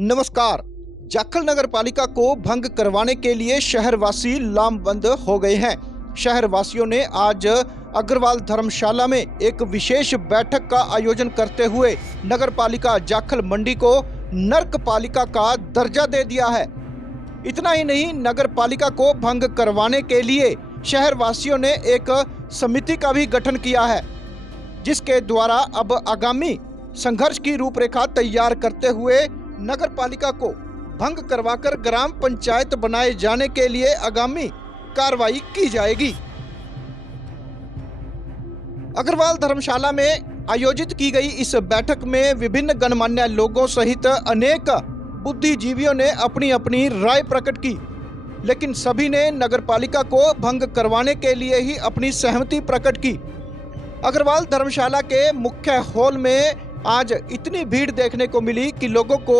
नमस्कार। जाखल नगर पालिका को भंग करवाने के लिए शहरवासी लामबंद हो गए हैं। शहरवासियों ने आज अग्रवाल धर्मशाला में एक विशेष बैठक का आयोजन करते हुए नगर पालिका जाखल मंडी को नर्क पालिका का दर्जा दे दिया है। इतना ही नहीं, नगर पालिका को भंग करवाने के लिए शहरवासियों ने एक समिति का भी गठन किया है, जिसके द्वारा अब आगामी संघर्ष की रूपरेखा तैयार करते हुए नगर पालिका को भंग करवाकर ग्राम पंचायत बनाए जाने के लिए आगामी कार्रवाई की जाएगी। अग्रवाल धर्मशाला में आयोजित की गई इस बैठक में विभिन्न गणमान्य लोगों सहित अनेक बुद्धिजीवियों ने अपनी अपनी राय प्रकट की, लेकिन सभी ने नगर पालिका को भंग करवाने के लिए ही अपनी सहमति प्रकट की। अग्रवाल धर्मशाला के मुख्य हॉल में आज इतनी भीड़ देखने को मिली कि लोगों को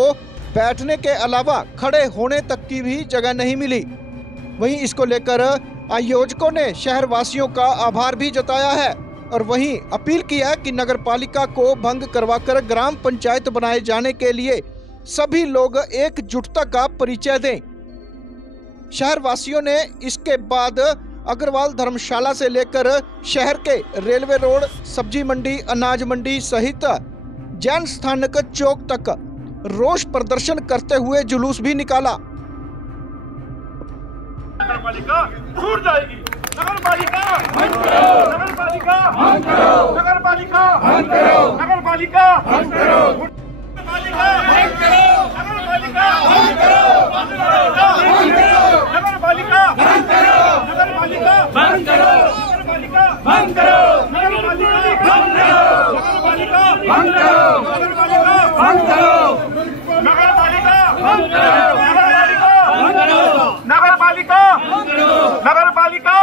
बैठने के अलावा खड़े होने तक की भी जगह नहीं मिली। वहीं इसको लेकर आयोजकों ने शहरवासियों का आभार भी जताया है और वहीं अपील किया कि नगर पालिका को भंग करवाकर ग्राम पंचायत बनाए जाने के लिए सभी लोग एकजुटता का परिचय दें। शहरवासियों ने इसके बाद अग्रवाल धर्मशाला से लेकर शहर के रेलवे रोड, सब्जी मंडी, अनाज मंडी सहित जैन स्थानक चौक तक रोष प्रदर्शन करते हुए जुलूस भी निकाला। नगर पालिका छूट जाएगी। नगर पालिका बंद करो। नगर पालिका बंद करो। नगर पालिका बंद करो। नगर पालिका बंद करो। नगर पालिका बंद करो। नगर पालिका बंद करो। नगर पालिका बंद करो। नगर पालिका बंद करो। नगर पालिका बंद करो। नगर पालिका बंद करो। नगर पालिका बंद करो। नगर पालिका बंद करो। नगर पालिका बंद करो। नगर पालिका नगर पालिका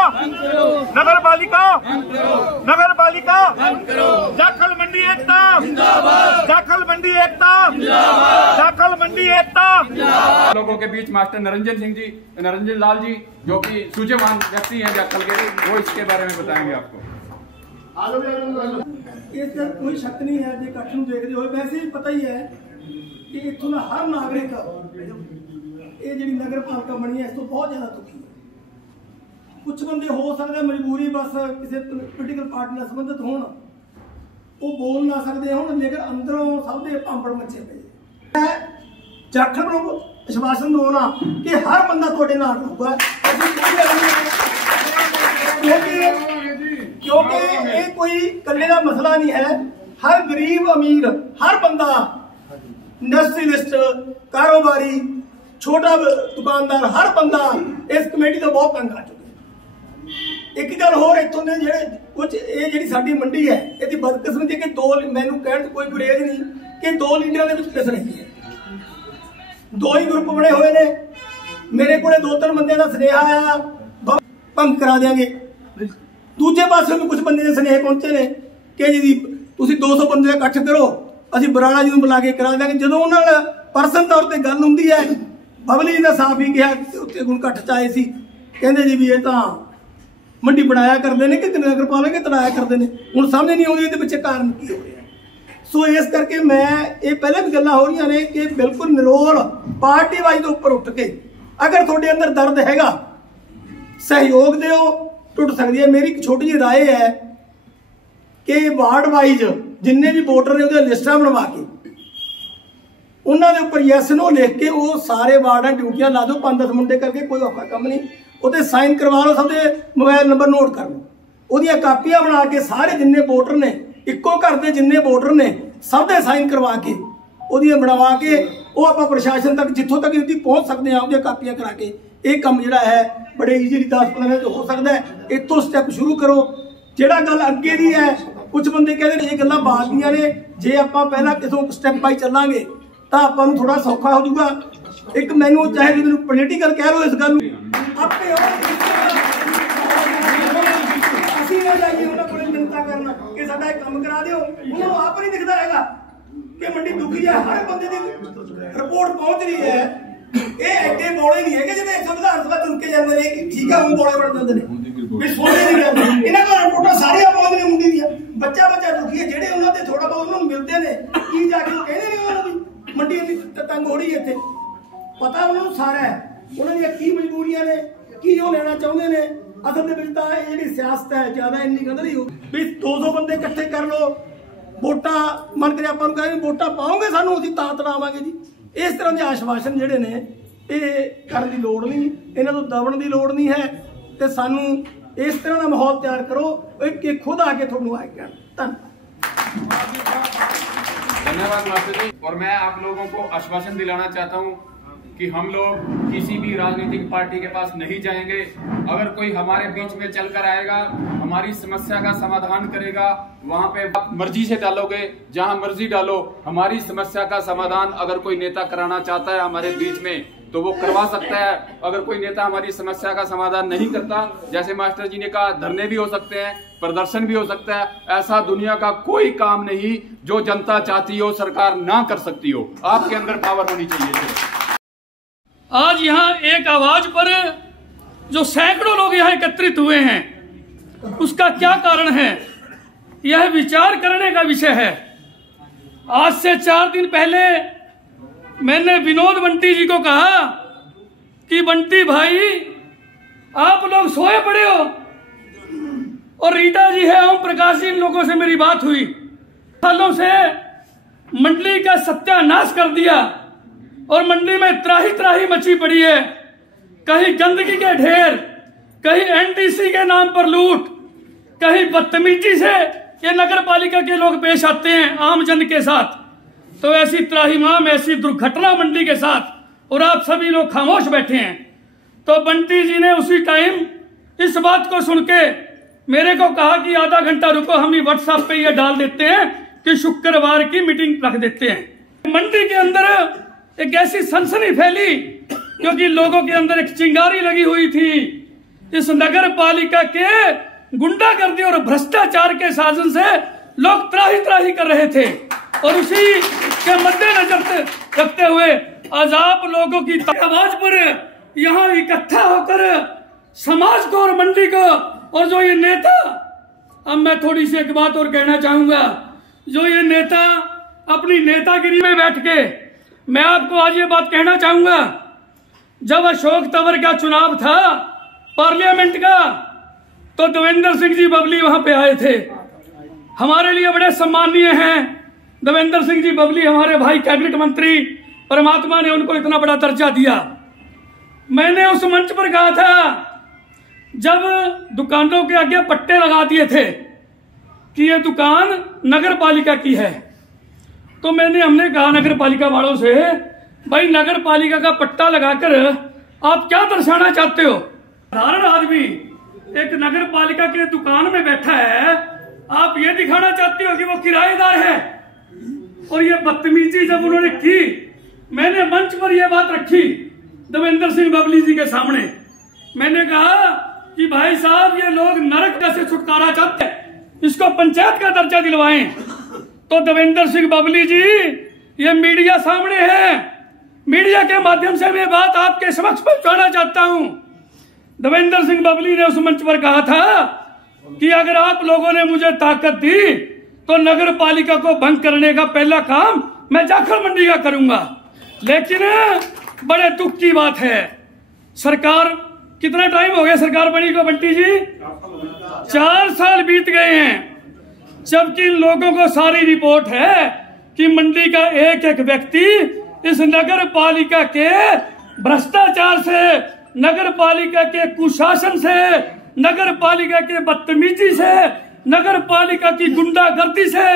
नगर पालिका नगर पालिका जाखल मंडी एकता जिंदाबाद। जाखल मंडी एकता जिंदाबाद। जाखल मंडी एकता। लोगों के बीच मास्टर नरंजन लाल जी जो कि सूझवान व्यक्ति हैं जाखल के, वो इसके बारे में बताएंगे आपको। इस पर कोई शक नहीं है जो इकट्ठ देखते हो, वैसे ही पता ही है कि इतों का हर नागरिक ये जी नगर पालिका बनी है इस तो बहुत ज्यादा दुखी है। कुछ बंदे हो सकते मजबूरी बस किसी पोलिटिकल पार्टी से संबंधित हो, वो बोल ना सकते हो, लेकिन अंदरों सब दे भांपड़ मचे पे। जाखल को आश्वासन दो कि हर बंदा थोड़े नाल होगा, क्योंकि ये कोई कल्ले का मसला नहीं है। हर गरीब अमीर हर बंदा, इंडस्ट्रियलिस्ट, कारोबारी, छोटा दुकानदार, हर बंदा इस कमेटी तो बहुत तंग आ चुका है। एक गल होर इत्थों दे जेहड़े कुछ ये जिहड़ी साडी मंडी है इहदी बदकिस्मती कि दो, मैनूं कहण कोई गुरेज नहीं कि दो लीडरां दे विच किस नहीं है, दो ही ग्रुप बने हुए ने। मेरे को 2-3 बंदे का सुनेहा आया भंग करा देंगे, दूजे पासे भी कुछ बंदे के सुनेहे पहुंचे ने कि जी तुसीं 200 बंदे इकट्ठ करो, असीं बराड़ा जी नूं बुला के करा देंगे। जदों उन्हां नाल परसन तौर पर गल हुंदी है, बबली ने साफ ही कहा उत्ते गुण घट च आए सी, कहंदे जी भी ये तां मंडी बनाया करते हैं कि नगर पालिका तड़ाया करते हैं। हुण समझ नहीं आउंदी इहदे पिछे कारण की हो रहा है। सो इस करके मैं ये पहले भी गल्लां हो रही ने कि बिल्कुल निरोल पार्टी वाइज के उपर उठ के अगर थोड़े अंदर दर्द हैगा सहयोग दो, टुट सकती है। मेरी एक छोटी जी राय है कि वार्ड वाइज जिन्ने भी वोटर ने उहदी लिस्टां बनवा के उन्होंने उपर यस नो लिख के वो सारे वार्डा ड्यूटियां ला दो, 5-10 मुंडे करके, कोई औखा कम नहीं। उसे साइन करवा लो, सब मोबाइल नंबर नोट कर लो, वो कापियां बना के सारे जिन्ने वोटर ने इक्को घर के जिन्ने वोटर ने सब दे साइन करवा के वो बनवा के वो आप प्रशासन तक जितों तक उसकी पहुँच सकते हैं वो कापियां करा के ये काम जोड़ा है बड़े ईजीली 10-15 मिनट हो सकता है। इतों स्टैप शुरू करो। जोड़ा गल अगे की है, कुछ बंदे कहते हैं ये गल्लां बात दियां ने, जे आप पहला कितों स्टैप बाई चलांगे तो आपां नूं थोड़ा सौखा हो जाऊगा। एक मैनू चाहे मैनू पोलिटिकल कह लो, इस गल आपे असीं ना जाइए उन्हां कोल जनता करना कि साडा काम करा दिओ, उन्हां नूं आप नहीं दिखदा हैगा कि मंडी दुखी है। हर बंदे दी रिपोर्ट पहुंच रही है। ये एडे बौले नहीं है कि जिहड़े इत्थों विधान सभा चुन के जांदे ने कि ठीक है हूँ बौले बन जांदे ने, भी सोने नहीं करदे। इन्हां कोल रिपोर्टां सारियां पहुंच रही मुंडी दी। बच्चा दुखी है, जिहड़े उन्हां ते थोड़ा बहुत उन्हां नूं मिलदे ने ਤੰਗ ਹੋ ਰਹੀ ਇੱਥੇ, ਪਤਾ ਉਹਨਾਂ ਨੂੰ ਸਾਰਾ ਹੈ ਉਹਨਾਂ ਦੀਆਂ ਕੀ ਮਜਬੂਰੀਆਂ ਨੇ, ਕੀ ਉਹ ਲੈਣਾ ਚਾਹੁੰਦੇ ਨੇ। ਅਸਲ ਦੇ ਵਿੱਚ ਤਾਂ ਇਹ ਜਿਹੜੀ ਸਿਆਸਤ ਹੈ ਜ਼ਿਆਦਾ ਇੰਨੀ ਗੰਦਲੀ ਹੋ ਵੀ 200 ਬੰਦੇ ਇਕੱਠੇ ਕਰ ਲਓ, ਵੋਟਾਂ ਮੰਨ ਕੇ ਆਪਾਂ ਨੂੰ ਕਹਿੰਦੇ ਵੋਟਾਂ ਪਾਓਗੇ ਸਾਨੂੰ ਅਸੀਂ ਤਾਂ ਤੜਾਵਾਂਗੇ ਜੀ। ਇਸ ਤਰ੍ਹਾਂ ਦੇ ਆਸ਼ਵਾਸਨ ਜਿਹੜੇ ਨੇ ਇਹ ਕਰਨ ਦੀ ਲੋੜ नहीं, ਇਹਨਾਂ ਤੋਂ ਦਬਣ ਦੀ ਲੋੜ नहीं है। ਤੇ ਸਾਨੂੰ ਇਸ ਤਰ੍ਹਾਂ ਦਾ ਮਾਹੌਲ ਤਿਆਰ ਕਰੋ ਕਿ खुद आके ਤੁਹਾਨੂੰ आए ਕਹਿਣ। धन्यवाद मास्टर जी। और मैं आप लोगों को आश्वासन दिलाना चाहता हूं कि हम लोग किसी भी राजनीतिक पार्टी के पास नहीं जाएंगे। अगर कोई हमारे बीच में चलकर आएगा, हमारी समस्या का समाधान करेगा, वहां पे मर्जी से डालोगे, जहां मर्जी डालो। हमारी समस्या का समाधान अगर कोई नेता कराना चाहता है हमारे बीच में तो वो करवा सकता है। अगर कोई नेता हमारी समस्या का समाधान नहीं करता, जैसे मास्टर जी ने कहा, धरने भी हो सकते हैं, प्रदर्शन भी हो सकता है। ऐसा दुनिया का कोई काम नहीं जो जनता चाहती हो सरकार ना कर सकती हो। आपके अंदर पावर होनी चाहिए। आज यहाँ एक आवाज पर जो सैकड़ों लोग यहाँ एकत्रित हुए हैं, उसका क्या कारण है, यह विचार करने का विषय है। आज से 4 दिन पहले मैंने विनोद बंटी जी को कहा कि बंटी भाई आप लोग सोए पड़े हो, और रीटा जी है, ओम प्रकाश जी, इन लोगों से मेरी बात हुई। सालों से मंडली का सत्यानाश कर दिया और मंडी में त्राही त्राही मची पड़ी है। कहीं गंदगी के ढेर, कहीं एनडीसी के नाम पर लूट, कहीं बदतमीजी से ये नगर पालिका के लोग पेश आते हैं आम जन के साथ। तो ऐसी त्राहिमाम, ऐसी दुर्घटना मंडी के साथ, और आप सभी लोग खामोश बैठे हैं। तो बंटी जी ने उसी टाइम इस बात को सुन के मेरे को कहा कि आधा घंटा रुको, हम ही व्हाट्सएप पे ये डाल देते हैं कि शुक्रवार की मीटिंग रख देते हैं। मंडी के अंदर एक ऐसी सनसनी फैली क्योंकि लोगों के अंदर एक चिंगारी लगी हुई थी। इस नगर पालिका के गुंडागर्दी और भ्रष्टाचार के शासन से लोग त्राही त्राही कर रहे थे, और उसी के मद्देनजर रखते हुए आज आप लोगों की आवाज पर यहाँ इकट्ठा होकर समाज को और मंडी को, और जो ये नेता, अब मैं थोड़ी सी एक बात और कहना चाहूंगा, जो ये नेता अपनी नेतागिरी में बैठ के, मैं आपको आज ये बात कहना चाहूंगा, जब अशोक तंवर का चुनाव था पार्लियामेंट का, तो देवेंद्र सिंह जी बबली वहां पे आए थे। हमारे लिए बड़े सम्मानीय हैं देवेंद्र सिंह जी बबली, हमारे भाई कैबिनेट मंत्री, परमात्मा ने उनको इतना बड़ा दर्जा दिया। मैंने उस मंच पर कहा था, जब दुकानों के आगे पट्टे लगा दिए थे कि ये दुकान नगर पालिका की है, तो हमने कहा नगर पालिका वालों से, भाई नगर पालिका का पट्टा लगाकर आप क्या दर्शाना चाहते हो? साधारण आदमी एक नगर पालिका के दुकान में बैठा है, आप ये दिखाना चाहते हो कि वो किराएदार है? और ये बदतमीजी जब उन्होंने की, मैंने मंच पर यह बात रखी देवेंद्र सिंह बबली जी के सामने। मैंने कहा कि भाई साहब, ये लोग नरक से छुटकारा चाहते हैं, इसको पंचायत का दर्जा दिलवाएं। तो देवेंद्र सिंह बबली जी, ये मीडिया सामने है, मीडिया के माध्यम से मैं बात आपके समक्ष पहुंचाना चाहता हूं। देवेंद्र सिंह बबली ने उस मंच पर कहा था कि अगर आप लोगों ने मुझे ताकत दी तो नगर पालिका को भंग करने का पहला काम मैं जाखड़ मंडी का करूंगा। लेकिन बड़े दुख की बात है, सरकार, कितना टाइम हो गया सरकार बनी को बंटी जी? 4 साल बीत गए हैं, जबकि इन लोगों को सारी रिपोर्ट है कि मंडी का एक एक व्यक्ति इस नगर पालिका के भ्रष्टाचार से, नगर पालिका के कुशासन से, नगर पालिका के बदतमीजी से, नगर पालिका की गुंडागर्दी से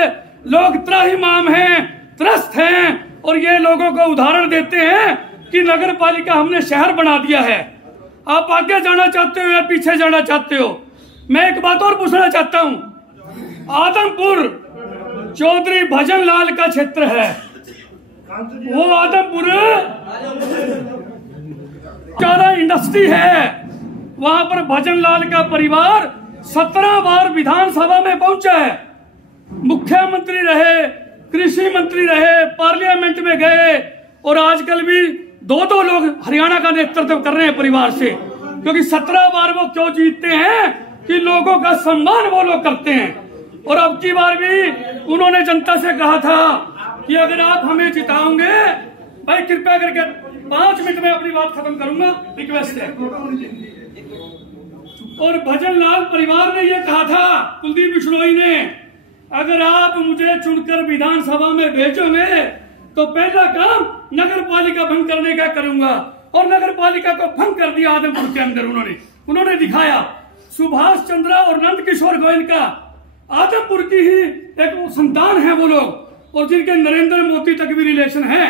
लोग त्राहिमाम हैं, त्रस्त हैं, और ये लोगों को उदाहरण देते हैं कि नगर पालिका हमने शहर बना दिया है। आप आगे जाना चाहते हो या पीछे जाना चाहते हो? मैं एक बात और पूछना चाहता हूं, आदमपुर चौधरी भजन लाल का क्षेत्र है, वो आदमपुर ज्यादा इंडस्ट्री है, वहां पर भजन लाल का परिवार 17 बार विधानसभा में पहुंचा है, मुख्यमंत्री रहे, कृषि मंत्री रहे, पार्लियामेंट में गए, और आजकल भी 2-2 लोग हरियाणा का नेतृत्व कर रहे हैं परिवार से। क्योंकि 17 बार वो क्यों जीतते हैं कि लोगों का सम्मान वो लोग करते हैं। और अब की बार भी उन्होंने जनता से कहा था कि अगर आप हमें जिताओगे, भाई कृपया करके 5 मिनट में अपनी बात खत्म करूंगा, रिक्वेस्ट है। और भजन लाल परिवार ने यह कहा था, कुलदीप बिश्नोई ने, अगर आप मुझे चुनकर विधानसभा में भेजोगे तो पहला काम नगर पालिका भंग करने का करूंगा। और नगर पालिका को भंग कर दिया आदमपुर के अंदर। उन्होंने दिखाया सुभाष चंद्र और नंद किशोर गोयल का आदमपुर की ही एक संतान है वो लोग, और जिनके नरेंद्र मोदी तक भी रिलेशन है।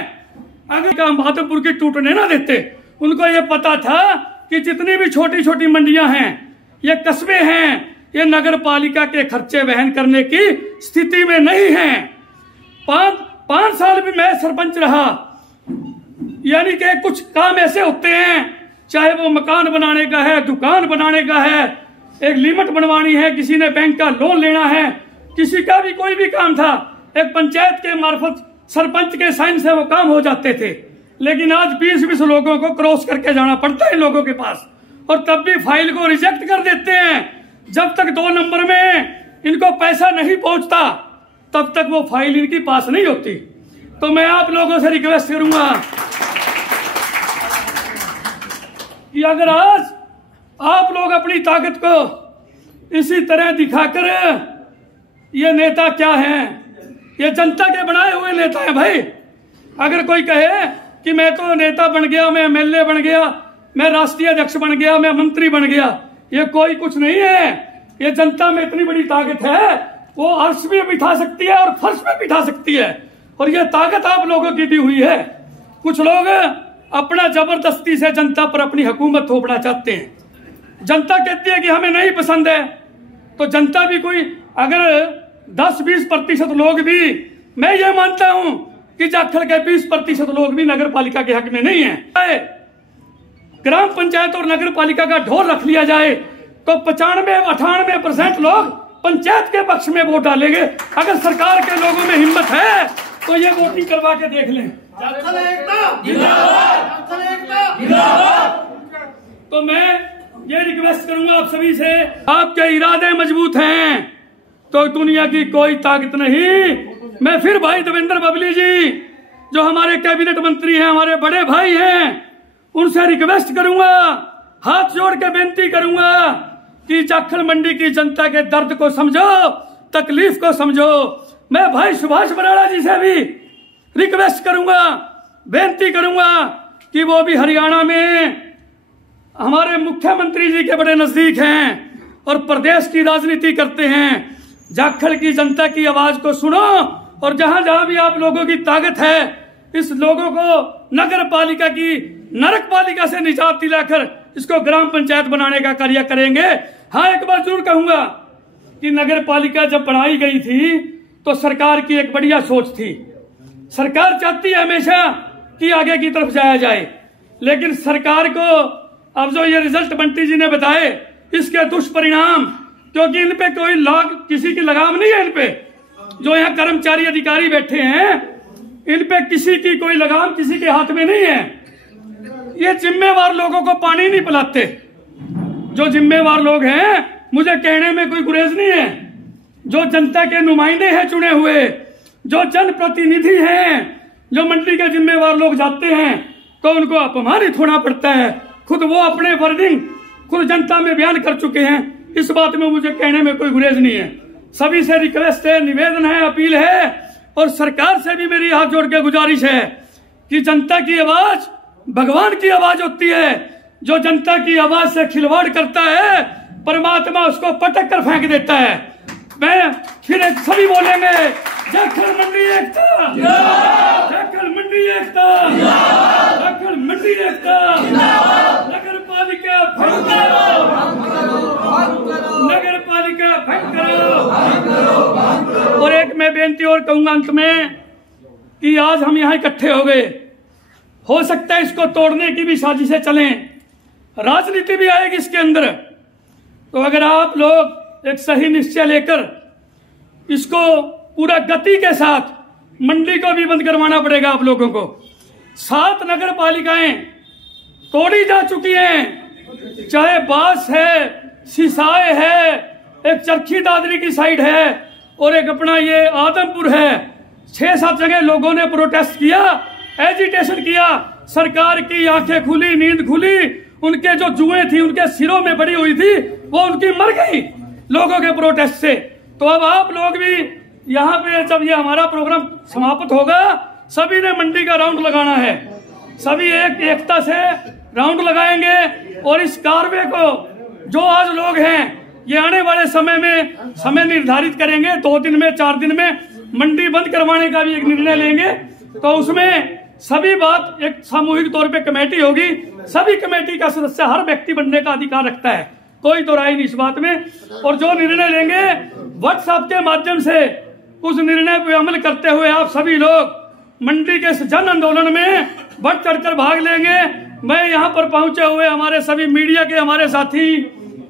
अगर काम आदमपुर की टूटने ना देते, उनको ये पता था कि जितनी भी छोटी छोटी मंडियां हैं, ये कस्बे हैं, ये नगर पालिका के खर्चे वहन करने की स्थिति में नहीं है। 5 साल भी मैं सरपंच रहा, यानी कि कुछ काम ऐसे होते हैं, चाहे वो मकान बनाने का है, दुकान बनाने का है, एक लिमिट बनवानी है, किसी ने बैंक का लोन लेना है, किसी का भी कोई भी काम था, एक पंचायत के मार्फत सरपंच के साइन से वो काम हो जाते थे। लेकिन आज 20-20 लोगों को क्रॉस करके जाना पड़ता है लोगों के पास, और तब भी फाइल को रिजेक्ट कर देते हैं। जब तक 2 नंबर में इनको पैसा नहीं पहुंचता, तब तक वो फाइल इनकी पास नहीं होती। तो मैं आप लोगों से रिक्वेस्ट करूंगा कि अगर आज आप लोग अपनी ताकत को इसी तरह दिखाकर, ये नेता क्या हैं, ये जनता के बनाए हुए नेता हैं भाई। अगर कोई कहे कि मैं तो नेता बन गया, मैं एमएलए बन गया, मैं राष्ट्रीय अध्यक्ष बन गया, मैं मंत्री बन गया, ये कोई कुछ नहीं है। ये जनता में इतनी बड़ी ताकत है, वो अर्श भी बिठा सकती है और फर्श में बिठा सकती है, और ये ताकत आप लोगों की दी हुई है। कुछ लोग अपना जबरदस्ती से जनता पर अपनी हुकूमत थोपना चाहते हैं। जनता कहती है कि हमें नहीं पसंद है, तो जनता भी कोई अगर 10-20% लोग भी, मैं ये मानता हूं कि जाखड़ के 20% लोग भी नगर पालिका के हक में नहीं है। ग्राम पंचायत और नगर पालिका का ढोल रख लिया जाए तो 95-98% लोग पंचायत के पक्ष में वोट डालेंगे। अगर सरकार के लोगों में हिम्मत है तो ये वोटिंग करवा के देख लें। तो मैं ये रिक्वेस्ट करूंगा आप सभी से, आपके इरादे मजबूत हैं तो दुनिया की कोई ताकत नहीं। मैं फिर भाई देवेंद्र बबली जी, जो हमारे कैबिनेट मंत्री हैं, हमारे बड़े भाई हैं, उनसे रिक्वेस्ट करूंगा, हाथ जोड़ के बेनती करूंगा कि जाखड़ मंडी की जनता के दर्द को समझो, तकलीफ को समझो। मैं भाई सुभाष बराड़ा जी से भी रिक्वेस्ट करूंगा, बेनती करूंगा कि वो भी हरियाणा में हमारे मुख्यमंत्री जी के बड़े नजदीक हैं और प्रदेश की राजनीति करते हैं। जाखड़ की जनता की आवाज को सुनो, और जहां जहां भी आप लोगों की ताकत है, इस लोगों को नगर पालिका की नरक पालिका से निजात दिलाकर इसको ग्राम पंचायत बनाने का कार्य करेंगे। हाँ, एक बार जरूर कहूंगा कि नगर पालिका जब बनाई गई थी तो सरकार की एक बढ़िया सोच थी। सरकार चाहती है हमेशा कि आगे की तरफ जाया जाए, लेकिन सरकार को अब जो ये रिजल्ट बंटी जी ने बताए, इसके दुष्परिणाम, क्योंकि इन पे कोई किसी की लगाम नहीं है। इन पे जो यहाँ कर्मचारी अधिकारी बैठे हैं, इन पे किसी की कोई लगाम किसी के हाथ में नहीं है। ये जिम्मेवार लोगों को पानी नहीं पिलाते। जो जिम्मेवार लोग हैं, मुझे कहने में कोई गुरेज नहीं है, जो जनता के नुमाइंदे हैं चुने हुए, जो जनप्रतिनिधि हैं, जो मंडी के जिम्मेवार लोग जाते हैं तो उनको अपमानित होना पड़ता है। खुद वो अपने वर्डिंग खुद जनता में बयान कर चुके हैं। इस बात में मुझे कहने में कोई गुरेज नहीं है। सभी से रिक्वेस्ट है, निवेदन है, अपील है, और सरकार से भी मेरी हाथ जोड़ के गुजारिश है कि जनता की आवाज भगवान की आवाज होती है। जो जनता की आवाज से खिलवाड़ करता है, परमात्मा उसको पटक कर फेंक देता है। मैं फिर सभी बोलेंगे, जाखड़ मंडी एकता, जाखड़ मंडी एकता, जाखड़ मंडी एकता, नगर पालिका भंग करो, नगर पालिका भंग करो। और एक मैं बेनती और कहूंगा अंत में कि आज हम यहाँ इकट्ठे हो गए, हो सकता है इसको तोड़ने की भी साजिशें चलें, राजनीति भी आएगी इसके अंदर। तो अगर आप लोग एक सही निश्चय लेकर इसको पूरा गति के साथ, मंडी को भी बंद करवाना पड़ेगा आप लोगों को। 7 नगर पालिकाएं तोड़ी जा चुकी हैं, चाहे बास है, सिसाए है, एक चरखी दादरी की साइड है, और एक अपना ये आदमपुर है। 6-7 जगह लोगों ने प्रोटेस्ट किया, एजिटेशन किया, सरकार की आंखें खुली, नींद खुली, उनके जो जुएं थी उनके सिरों में पड़ी हुई थी वो उनकी मर गई लोगों के प्रोटेस्ट से। तो अब आप लोग भी यहाँ पे जब ये हमारा प्रोग्राम समाप्त होगा सभी ने मंडी का राउंड लगाना है, सभी एकता से राउंड लगाएंगे और इस कार्रवाई को जो आज लोग हैं ये आने वाले समय में समय निर्धारित करेंगे, 2 दिन में 4 दिन में मंडी बंद करवाने का भी एक निर्णय लेंगे। तो उसमें सभी बात एक सामूहिक तौर पे कमेटी होगी, सभी कमेटी का सदस्य हर व्यक्ति बनने का अधिकार रखता है, कोई तो राय नहीं इस बात में। और जो निर्णय लेंगे व्हाट्सएप के माध्यम से उस निर्णय पर अमल करते हुए आप सभी लोग मंडी के जन आंदोलन में बढ़ चढ़कर भाग लेंगे। मैं यहाँ पर पहुंचे हुए हमारे सभी मीडिया के हमारे साथी,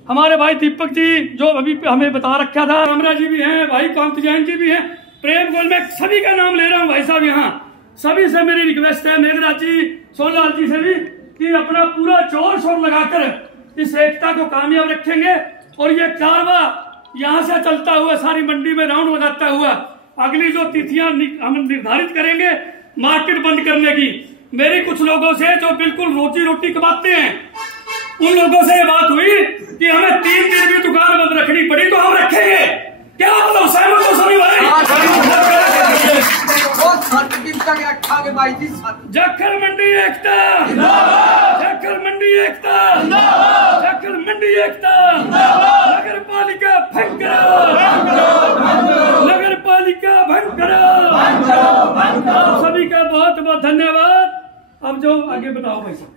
हमारे भाई दीपक जी जो अभी हमें बता रखा था, रामरा जी भी हैं, भाई कांत जैन जी भी हैं, प्रेम गोल, मैं सभी का नाम ले रहा हूँ भाई साहब। यहाँ सभी से मेरी रिक्वेस्ट है, मेघराज जी, सोनलाल जी से भी, कि अपना पूरा जोर शोर लगाकर इस एकता को कामयाब रखेंगे और ये कारवा यहाँ से चलता हुआ सारी मंडी में राउंड लगाता हुआ अगली जो तिथियां हम निर्धारित करेंगे मार्केट बंद करने की। मेरी कुछ लोगों से जो बिल्कुल रोजी रोटी कमाते हैं उन लोगों से ये बात हुई कि हमें 3 दिन भी दुकान बंद रखनी पड़ी तो हम रखेंगे। क्या बोलो, सहमत हो सभी भाई? जखल मंडी एकता, जखल मंडी एकता, जखल मंडी एकता, नगर पालिका भंग करो, नगर पालिका भंग करो। आप सभी का बहुत बहुत धन्यवाद। अब जो आगे बताओ भाई साहब,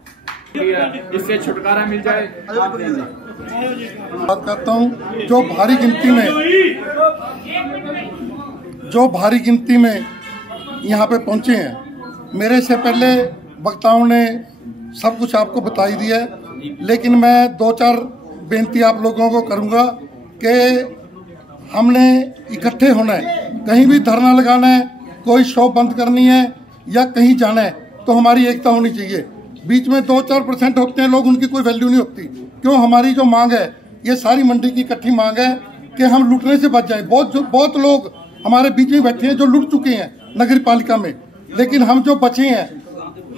इससे छुटकारा मिल जाए। बात करता हूँ जो भारी गिनती में यहाँ पे पहुँचे हैं। मेरे से पहले वक्ताओं ने सब कुछ आपको बता ही दिया है, लेकिन मैं 2-4 बेनती आप लोगों को करूँगा कि हमने इकट्ठे होना है, कहीं भी धरना लगाना है, कोई शॉप बंद करनी है या कहीं जाना है तो हमारी एकता होनी चाहिए। बीच में 2-4% होते हैं लोग, उनकी कोई वैल्यू नहीं होती। क्यों? हमारी जो मांग है ये सारी मंडी की इकट्ठी मांग है कि हम लूटने से बच जाएं। बहुत लोग हमारे बीच में बैठे हैं जो लूट चुके हैं नगर पालिका में, लेकिन हम जो बचे हैं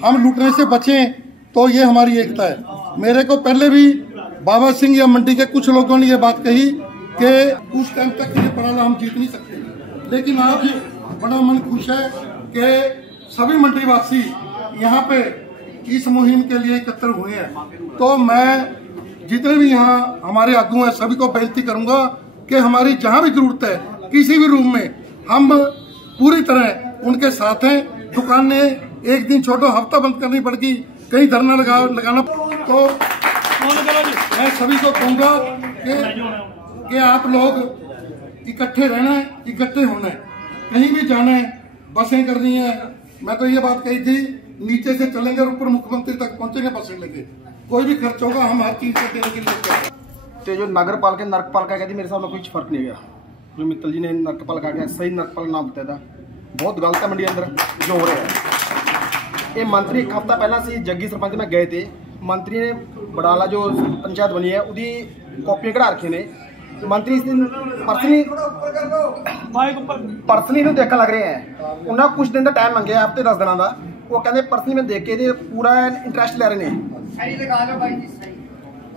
हम लूटने से बचें, तो ये हमारी एकता है। मेरे को पहले भी बाबा सिंह या मंडी के कुछ लोगों ने ये बात कही कि उस टाइम तक ये पड़ाला हम जीत नहीं सकते, लेकिन आज बड़ा मन खुश है कि सभी मंडी वासी यहाँ पे इस मुहिम के लिए एकत्र हुए हैं। तो मैं जितने भी यहाँ हमारे आगू हैं सभी को बेनती करूंगा कि हमारी जहाँ भी जरूरत है किसी भी रूम में हम पूरी तरह उनके साथ हैं। दुकानें एक दिन छोड़ो, हफ्ता बंद करनी पड़गी, कहीं धरना लगाना, तो मैं सभी को कहूँगा कि आप लोग इकट्ठे रहना है, इकट्ठे होना है, कहीं भी जाना है, बसें करनी है। मैं तो ये बात कही थी, नीचे से चलेंगे और ऊपर मुख्यमंत्री तक पहुंचेंगे बसें लेके, कोई भी खर्च होगा हम हर चीज को देने के लिए। तो जो नगर पालिका नर्क पालिका कहती मेरे सामने कुछ फर्क नहीं गया। जो मित्तल जी ने नर्क पालिका का सही नर्क पालिका नाम बताया था, बहुत गलत है। मंडी अंदर जो हो रहा है, ये मंत्री एक हफ्ता पहला से जग्गी सरपंच में गए थे, मंत्री ने बड़ाला जो पंचायत बनी है उसकी कॉपियां कढ़ा रखी ने। मंत्री इस दिन पर्सनली देखने लग रहे हैं, उन्हें कुछ दिन का टाइम मंगे, हफ्ते 10 दिन का। वो कहते पर्सनली मैं देख के पूरा इंटरेस्ट ले रहे हैं।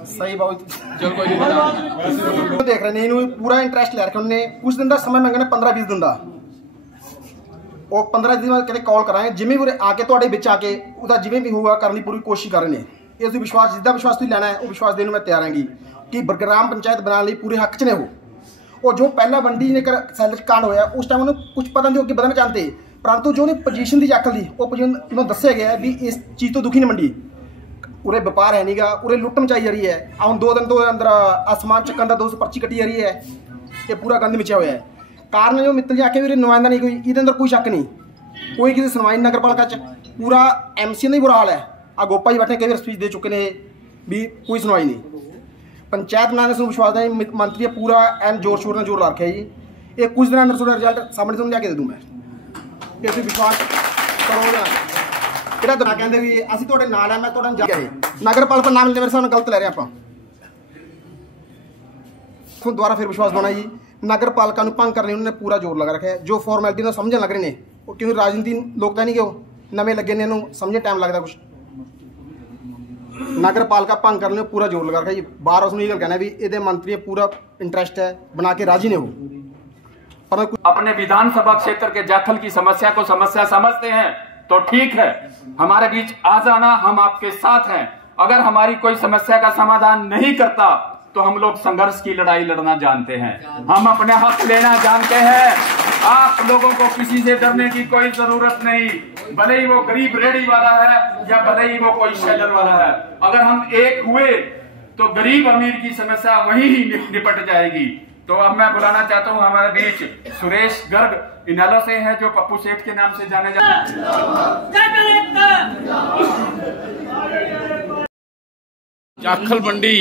सही बात, चल कोई नहीं, देख रहे हैं पूरा इंटरेस्ट ले रखा उन्होंने। कुछ दिन का समय मंगे, 15-20 दिन का। वो 15 दिन बाद कहते कॉल कराएंगे, जिमें भी आके थोड़े बिच आके उसका जिमें भी होगा करने पूरी कोशिश कर रहे हैं। इस विश्वास जिदा विश्वास तुम लेना है वो विश्वास देने मैं तैयार हैगी कि ग्राम पंचायत बनाने लिए पूरे हक च ने हो। और जो पहला मंडी ने सैलरी कांड होया उस टाइम उन्होंने कुछ पता नहीं बदलना चाहते, परंतु जो उन्हें पोजीशन की अकल दी वो पोजीशन दस्या गया भी इस चीज़ तो दुखी नहीं मंडी, उरे व्यापार है नहीं, उरे लुट मचाई जा रही है। हम 2 दिन तो अंदर आसमान चक्कन का 200 पर्ची कटी जा रही है, ये पूरा गंद मचा हुआ है। कारण जो मित्तल जी आके भी नुमाइंदा नहीं, कोई ये अंदर कोई शक नहीं, कोई किसी सुनवाई नगर पालिका च पूरा MC नहीं बुरा हाल है। आ गोपा जी बैठे कई बार स्पीच दे चुके हैं भी कोई सुनवाई नहीं। पंचायत बनाने से विश्वास है, मंत्री पूरा एन जोर शोर ने जोर ला रखा है जी। ये कुछ दिन अंदर रिजल्ट सामने तुम जाके दे दूँ मैं, ये विश्वास करो ना। किहड़ा दुना कहते भी असं थोड़े नाल है, मैं थोड़ा नगर पालिका नाम मेरे सामने गलत ले रहे आप दोबारा फिर विश्वास बनाना जी। नगर पालिका भंग करने उन्होंने पूरा जोर लगा रखा है। जो फॉर्मैलिटी ने समझने लग रहे हैं, क्योंकि राजनीति लोग तो नहीं गए, नवे लगे ने इन्हूं समझे टाइम लगता कुछ। नगर पालिका भंग करने पूरा जोर लगा रखा जी। बार उसने ये कहना भी ये मंत्री पूरा इंटरेस्ट है बना के राजी ने हो, पर अपने विधानसभा क्षेत्र के जाखल की समस्या को समस्या समझते हैं तो ठीक है, हमारे बीच आ जाना, हम आपके साथ हैं। अगर हमारी कोई समस्या का समाधान नहीं करता तो हम लोग संघर्ष की लड़ाई लड़ना जानते हैं, हम अपने हक लेना जानते हैं। आप लोगों को किसी से डरने की कोई जरूरत नहीं, भले ही वो गरीब रेहड़ी वाला है या भले ही वो कोई शेलर वाला है। अगर हम एक हुए तो गरीब अमीर की समस्या वहीं ही निपट जाएगी। तो अब मैं बुलाना चाहता हूं हमारे बीच सुरेश गर्ग इनेलो से है, जो पप्पू सेठ के नाम से जाने जाते हैं। जाखल मंडी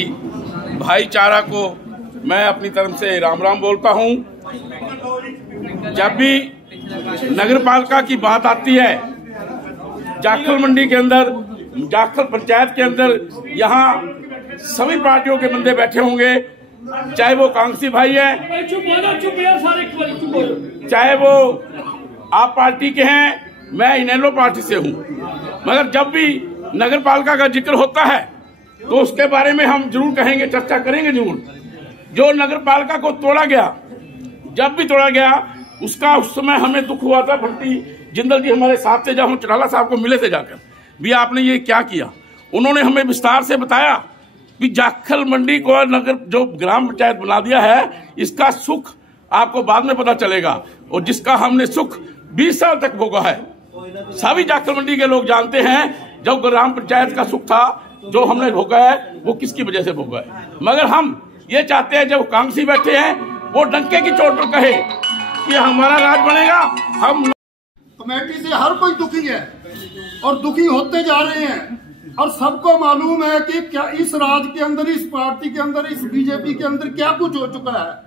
भाईचारा को मैं अपनी तरफ से राम राम बोलता हूं। जब भी नगर पालिका की बात आती है, जाखल मंडी के अंदर, जाखल पंचायत के अंदर, यहाँ सभी पार्टियों के बंदे बैठे होंगे, चाहे वो कांग्रेसी भाई है, चाहे वो आप पार्टी के हैं, मैं इनेलो पार्टी से हूं। मगर जब भी नगर पालिका का जिक्र होता है तो उसके बारे में हम जरूर कहेंगे, चर्चा करेंगे जरूर। जो नगर पालिका को तोड़ा गया, जब भी तोड़ा गया, उसका उस समय हमें दुख हुआ था। बंटी जिंदल जी हमारे साथ थे, जब हम चौटाला साहब को मिले थे जाकर, भी आपने ये क्या किया। उन्होंने हमें विस्तार से बताया कि जाखल मंडी को नगर जो ग्राम पंचायत बना दिया है, इसका सुख आपको बाद में पता चलेगा, और जिसका हमने सुख 20 साल तक भोगा है। सभी जाखल मंडी के लोग जानते हैं जब ग्राम पंचायत का सुख था, जो हमने भोगा है वो किसकी वजह से भोगा है। मगर हम ये चाहते हैं जब कांग्रेसी बैठे हैं वो डंके की चोट पर कहे कि हमारा राज बनेगा। हम कमेटी से हर कोई दुखी है और दुखी होते जा रहे हैं, और सबको मालूम है कि क्या इस राज के अंदर, इस पार्टी के अंदर, इस बीजेपी के अंदर क्या कुछ हो चुका है।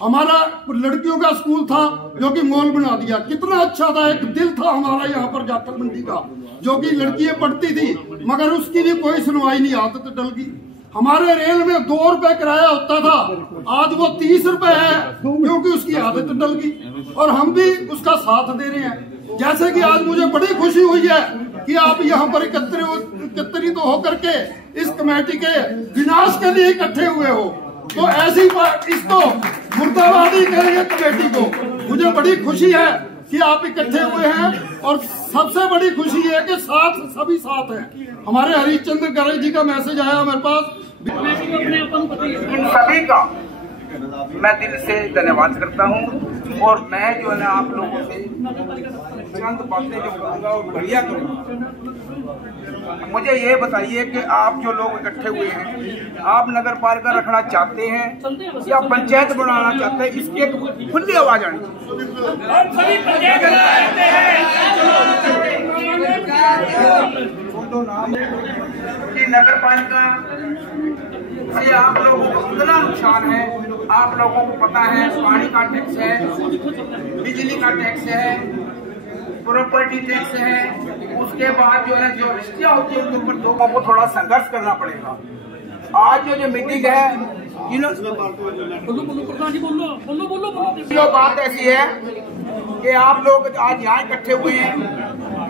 हमारा लड़कियों का स्कूल था जो कि मॉल बना दिया, कितना अच्छा था, एक दिल था हमारा यहाँ पर जाखल मंडी का, जो कि लड़कियां पढ़ती थी, मगर उसकी भी कोई सुनवाई नहीं, आदत डल गई। हमारे रेल में 2 रुपए किराया होता था, आज वो 30 रुपए है, क्योंकि उसकी आदत डल गई, और हम भी उसका साथ दे रहे हैं। जैसे कि आज मुझे बड़ी खुशी हुई है कि आप यहाँ पर एकत्रित होकर के इस कमेटी के विनाश के लिए इकट्ठे हुए हो, तो ऐसी इसको मुर्दाबादी करेंगे कमेटी को। मुझे बड़ी खुशी है कि आप इकट्ठे हुए हैं, और सबसे बड़ी खुशी है कि साथ सभी साथ हैं। हमारे हरिश्चंद्र गर्ग जी का मैसेज आया मेरे पास। इन सभी का मैं दिल से धन्यवाद करता हूं, और मैं जो है ना आप लोगों से चंद बातें जो कहूँगा और बढ़िया करूँगा। मुझे ये बताइए कि आप जो लोग इकट्ठे हुए हैं, आप नगर पालिका रखना चाहते हैं या पंचायत बनाना चाहते हैं, इसकी एक खुली आवाज आनी कि नगर पालिका से आप लोगों को कितना नुकसान है। आप लोगों को पता है, पानी का टैक्स है, बिजली का टैक्स है, प्रॉपर्टी टैक्स है, उसके बाद जो है जो रजिस्ट्रियाँ होती है उनके ऊपर लोगों को थोड़ा संघर्ष करना पड़ेगा। आज जो मीटिंग है, बात ऐसी है कि आप लोग आज यहाँ इकट्ठे हुए हैं,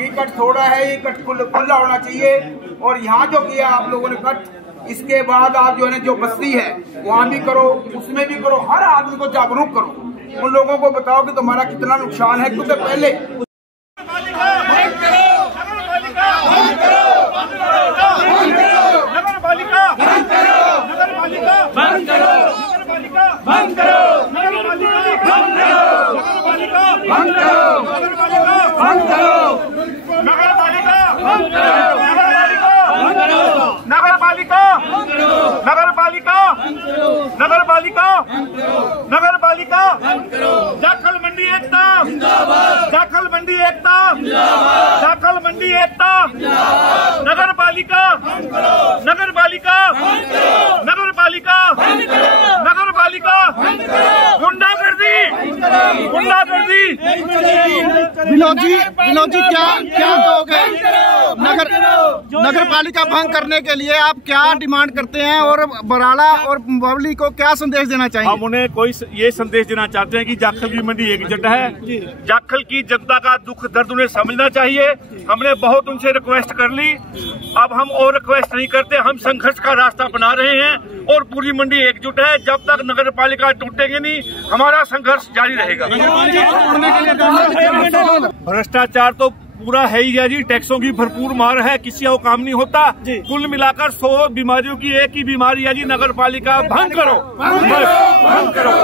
इकट्ठ थोड़ा है, इकट्ठ खुला होना चाहिए, और यहाँ जो किया आप लोगों ने इकट्ठ, इसके बाद आप जो है जो बस्ती है वहाँ भी करो, उसमें भी करो, हर आदमी को जागरूक करो, उन लोगों को बताओ कि तुम्हारा कितना नुकसान है। क्योंकि पहले नगर पालिका जाखल मंडी एकता, जाखल मंडी एकता, जाखल मंडी एकता, नगर पालिका, नगर पालिका, नगर पालिका, नगर पालिका, गुंडागर्दी, गुंडागर्दी। विनोद जी क्या कहोगे? नगर पालिका भंग करने के लिए आप क्या डिमांड करते हैं और बराला और बबली को क्या संदेश देना चाहिए? हम उन्हें कोई ये संदेश देना चाहते हैं कि जाखल की मंडी एकजुट है। जाखल की जनता का दुख दर्द उन्हें समझना चाहिए। हमने बहुत उनसे रिक्वेस्ट कर ली, अब हम और रिक्वेस्ट नहीं करते। हम संघर्ष का रास्ता बना रहे हैं और पूरी मंडी एकजुट है। जब तक नगर पालिका टूटेगी नहीं, हमारा संघर्ष जारी रहेगा। भ्रष्टाचार तो पूरा है ही है जी, टैक्सों की भरपूर मार है, किसी को काम नहीं होता। कुल मिलाकर 100 बीमारियों की एक ही बीमारी है जी, नगर पालिका भंग करो, भंग करो।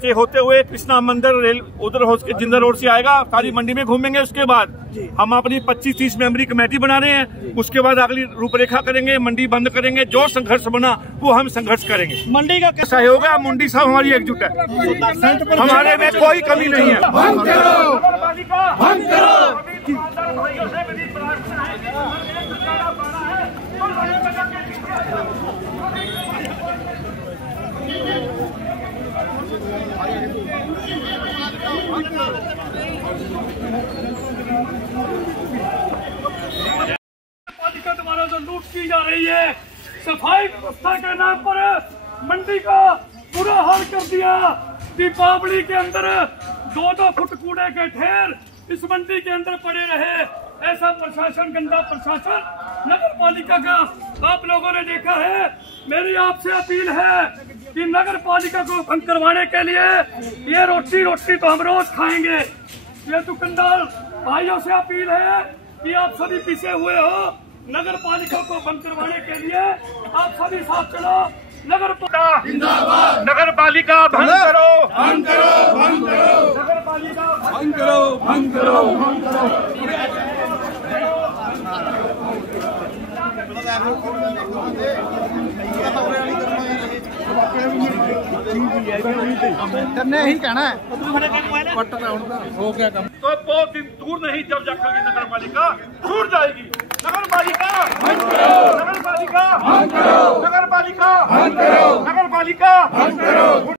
से होते हुए कृष्णा मंदिर रेल उधर जिंदल रोड से आएगा, सारी मंडी में घूमेंगे। उसके बाद हम अपनी 25-30 मेंबरी कमेटी बना रहे हैं। उसके बाद अगली रूपरेखा करेंगे, मंडी बंद करेंगे। जो संघर्ष बना वो हम संघर्ष करेंगे। मंडी का कैसा होगा? मंडी सब हमारी एकजुट है, हमारे में कोई कमी नहीं है। भंग करो, भंग करो। पालिका द्वारा जो लूट की जा रही है, सफाई व्यवस्था के नाम पर मंडी का बुरा हाल कर दिया। दीपावली के अंदर 2-2 फुट कूड़े के ढेर इस मंडी के अंदर पड़े रहे। ऐसा प्रशासन, गंदा प्रशासन नगर पालिका का आप लोगों ने देखा है। मेरी आपसे अपील है कि नगर पालिका को भंग करवाने के लिए ये रोटी तो हम रोज खाएंगे। ये दुकानदार भाइयों से अपील है कि आप सभी पीछे हुए हो, नगर पालिका को भंग करवाने के लिए आप सभी साथ चलो। नगर पालिका भंग करो, भंग करो, भंग करो। नगर पालिका भंग करो, भंग करो, भंग करो। करने ही कहना है। हो गया काम। तो बहुत दिन दूर नहीं जब जाखल की नगर पालिका छूट जाएगी। नगर पालिका भंग करो, नगर पालिका भंग करो, नगर पालिका भंग करो, नगर पालिका भंग करो।